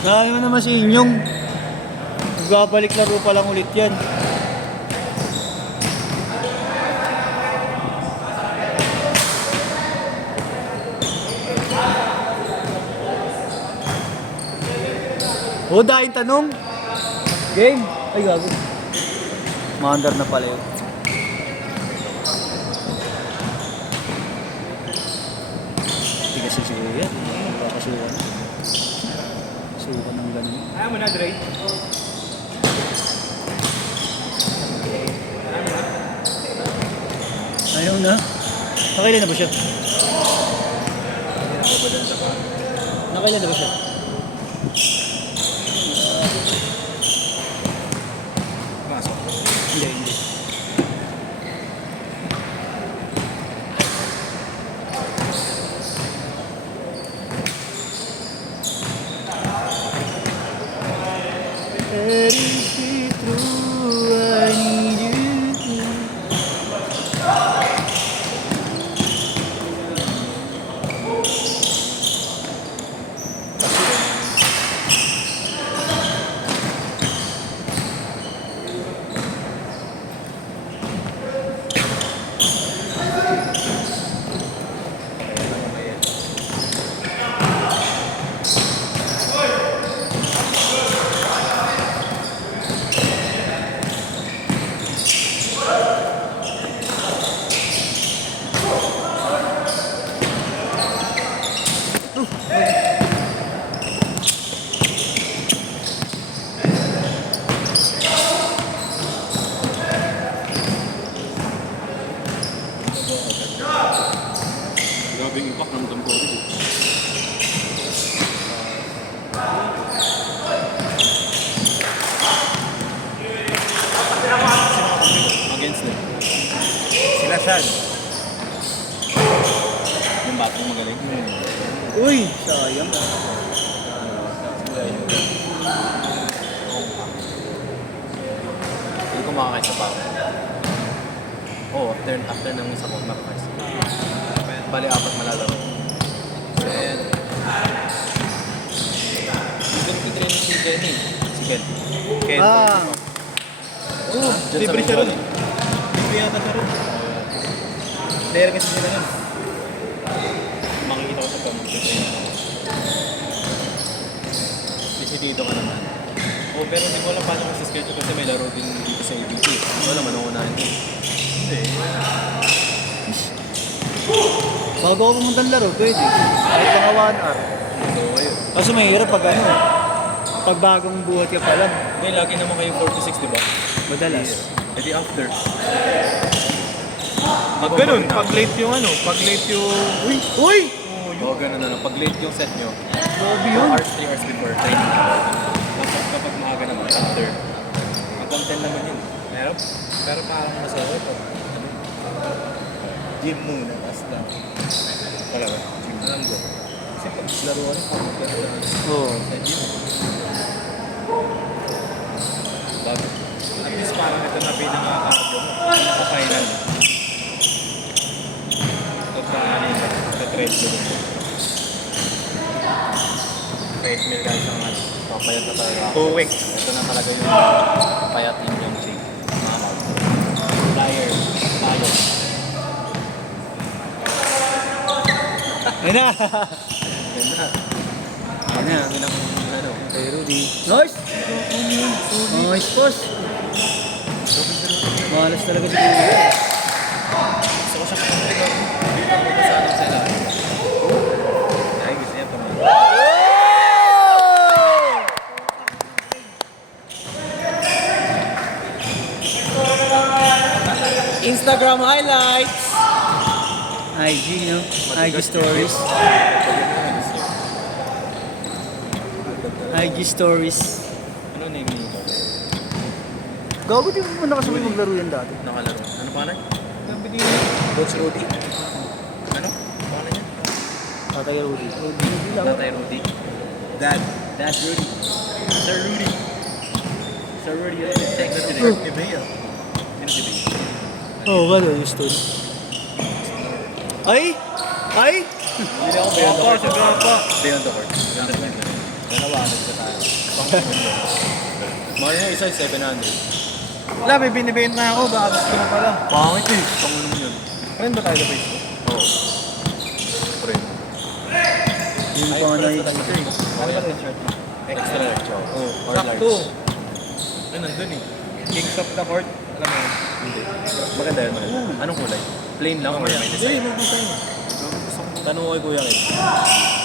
Dahil mo naman si Inyong. Magbabalik laro pa lang ulit yan. O, dahil tanong. Game. Ay, gago. Maandar na pala yun. Hindi kasi siguro yan. Makakasuhan. Suhan ng ganun. Ayaw mo na, Dre. Ayaw na. Nakailan na ba siya? Nakailan na ba siya? Pasok. Hindi. Let it be true, I need you. Grabing impact ng Tambori. Against them. Sila Shan. Yung batang magaling. Uy, sayang. Hindi ko makakaisa pa ako. Oo, after ng isa ko makakaisa. Bali, 4 malalaro. Then, yung training si Jenny. Si Ken. Ken. Ah. Oh, libre siya rin. Libre yata siya rin. Player kasi sila nun. Makikita ko sa comment. Dito ka naman. Oh, pero hindi ko alam paano kasi schedule kasi may laro din dito sa ABC. Wala man uunahin ko. Hindi. Bago ako pumunta ng laro, pwede. Kahit mga 1 hour. So, ayun. Kaso mahirap pag ano, pag bagong buhat ka pa lang. Ngayon, lagi naman kayo 46, di ba? Madalas. E di after. Pag ganun, pag late yung ano, pag late yung... Uy! Uy! Oo, ganun na lang. Pag late yung set nyo, Grabe 2 yun. hours, 3 hours before training. Kapag maaga naman, after. Hanggang 10 naman yun. Pero parang masaya pag gym muna, tapos lang. Wala ba? Gym na lang doon. Kasi pag laruan, parang ganda Oo. sa gym. Bago. At least parang ito na pinaka-cardio mo. Pinaka-final. Ito pa ano yun, sa treadmill. Treadmill guys ang ano. Papayat na talaga ako. 2 weeks. Ito na talaga yung payatin yung chick. Flyer. Flyer. Ayun na! Ganda. Ayun na. Ang inang ano. Hey, Rudy. Nice! Nice, boss. Malas talaga si Kuya. Gusto ko siya kapag hindi ko sa anong sila. Ay, gusto niya pamilya. Instagram highlights! IG, no? IG stories. IG stories. Ano name nito? Gago, di mo nakasabay maglaro yan dati. Nakalaro. Ano pangalan? Coach Rudy. Ano? Pangalan niya? Tatay Rudy. Rudy lang. Tatay Rudy. Dad Rudy. Sir Rudy. Sir Rudy. Thanks to the Ibeya. Sino si Ibeya? Oo, gano'n yung story. Ay! Ay! Hindi ako beyond the court. Beyond the court. Ganda naman yun. Dalawa, nagsa tayo. Mahal nga isa, 700. Wala, may binibenta na ako. Baka gusto mo pala. Pangit eh. Pangulo mo yun. Friend ba tayo sa Facebook? Oo. Friend. Yung pa na yung... Ano ba t-shirt? Extra large. Oo. Or large. Sakto. Ay, nandun eh. Kings of the Court. Alam mo yun? Hindi. Maganda yun, maganda. Anong kulay? Plain lang or may design? Tanong ko kay Kuya Kid.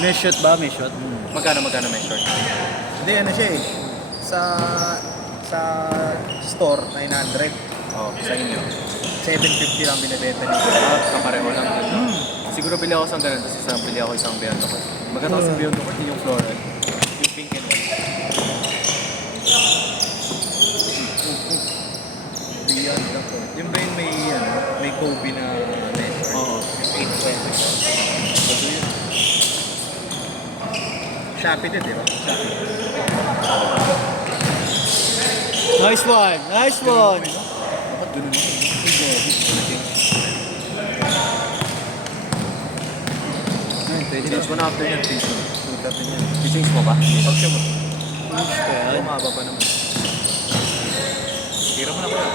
May shot ba? May shot? Magkano may short? Hindi, ano siya eh. Sa store, 900. Oo, sa inyo. 750 lang binibenta niya. Kapareho lang. Siguro bili ako isang ganun, tapos isang bili ako isang Beyond the Court. Maganda ako sa Beyond the Court, yung floral. Yung pink and white. Beyond the Court. Yung ba yun may Kobe na net? Oo. 820. Shopee din, di ba? Nice one! Nice one! Dapat ganun yun. Change mo na after yan, change mo. Sukatin niya. I-change mo ba? Pag siya mo. Kaya, Mahaba pa naman. Tira mo na ko yan.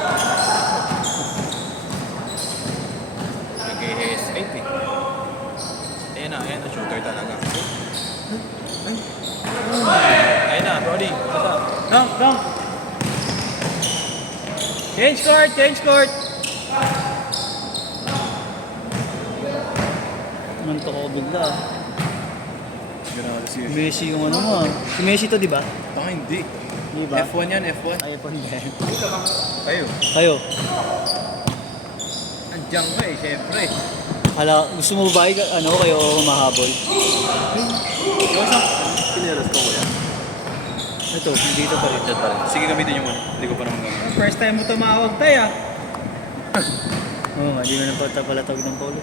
Nag-hesitate eh. Ayan na, shooter talaga. Ayun na, Brody. Basta. dunk, dunk! Change court! Change court! Nantok ako bigla. Grabe si Messi yung ano mo ah. Si Messi to, di ba? Baka hindi. Di ba? F1 yan, F1. Ay, pa yan. Kayo. Kayo, Andiyan ka eh, syempre. gusto mo ba ano kayo mahabol? Yung isang pineras ko kuya. Ito, dito pa rin. Chat pa rin. Sige, gamitin yung ano. Hindi ko pa naman gamitin. First time mo tumawag tayo ah. Oo nga, di mo na pala tawag ng polo.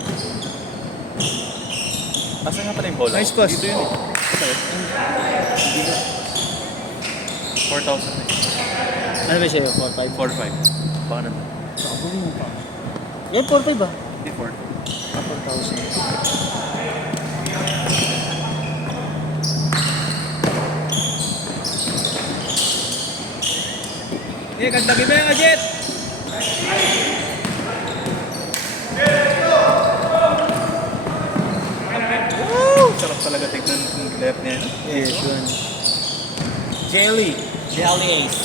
Asa nga pala yung bola? Nice pass. Dito yun eh. Ito yun. 4,000 eh. Ano ba siya? 4-5? 4,500. Baka naman. Nakabuli mo pa. Yan, 4-5 ba? Hindi 4,000. 4,000. Eh, kandagin mo yung Ajet! Sarap talaga tignan yung left niya. Yes, yun. Jelly. Jelly Ace.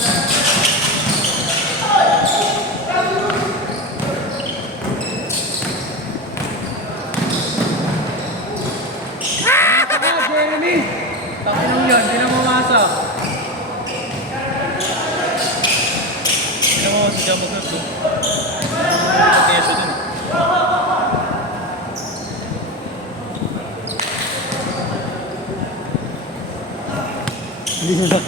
Jeremy! Takinong yun, di na mamasa. Hindi naman ako sa jump agad doon. Kaya siya dun. Hindi na lang.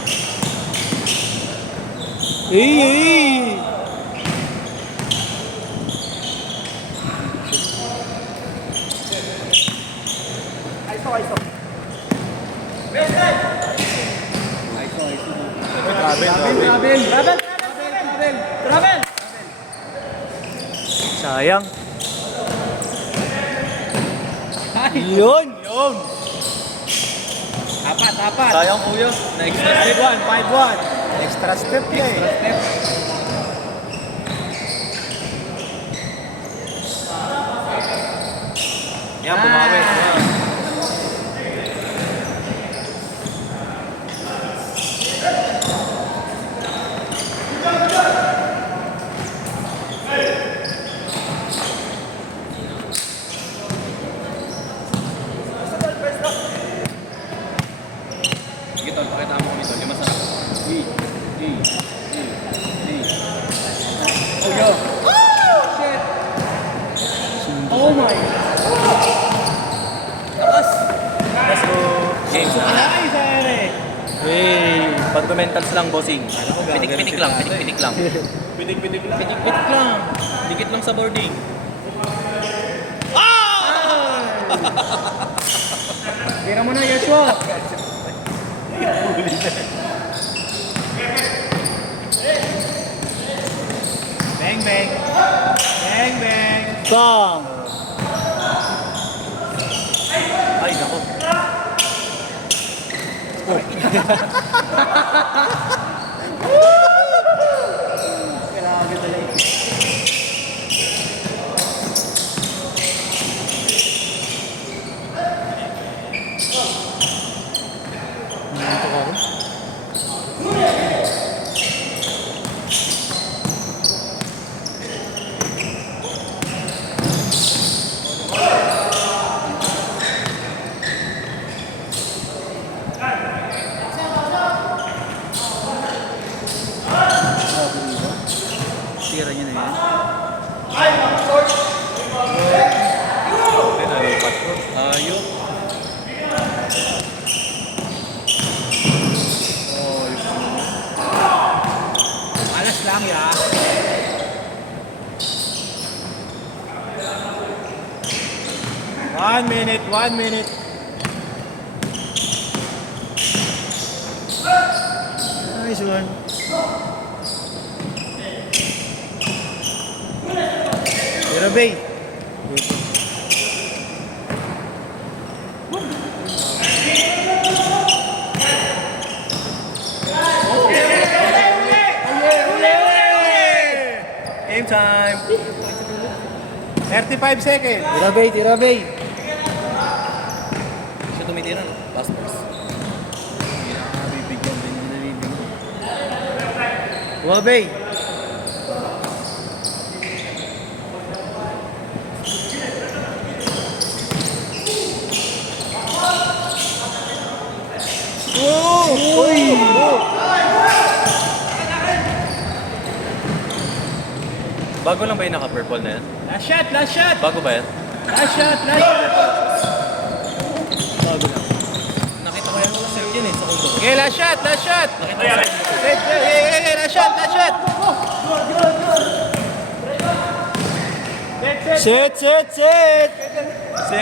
Eh! Travel! Sayang. Yun! Yun! Apat. Sayang kuya. Na-extra step. 5-1. Extra step niya eh. step. Yan, bumawi. Sige tol, pakita mo kami tol. Yung masarap. Oh, yo. Shit. Oh my. Lakas. Let's go. Games na. Ay, sare. Hey! Fundamentals lang, bossing. Pitik-pitik lang, pitik-pitik lang. Pitik-pitik lang. Pitik-pitik lang. Dikit lang sa boarding. Tira mo na, Yeshua. Bang, bang. Bang, bang. Bang! ko. Grabe talaga. Nantok ako. Tira niya na yan. Pinalipat ko. Ayok. Oh, yung Alas lang ya. One minute, 1 minute. Nice one. Tira, Bay. game time. 35 seconds. Tira, Bay. Tira, Bay. Siya tumitira, no? Last pass. Bibigyan din nila bibigyan. Kuha, Bay. Bago lang ba yung naka-purple na yan? Last shot, last shot. Bago ba yan? Last shot, last shot. Bago lang. Nakita ko yan sa yun eh, sa kundo. Okay, last shot, last shot. Nakita ko sa Hey, last shot, last shot. Set, set, set.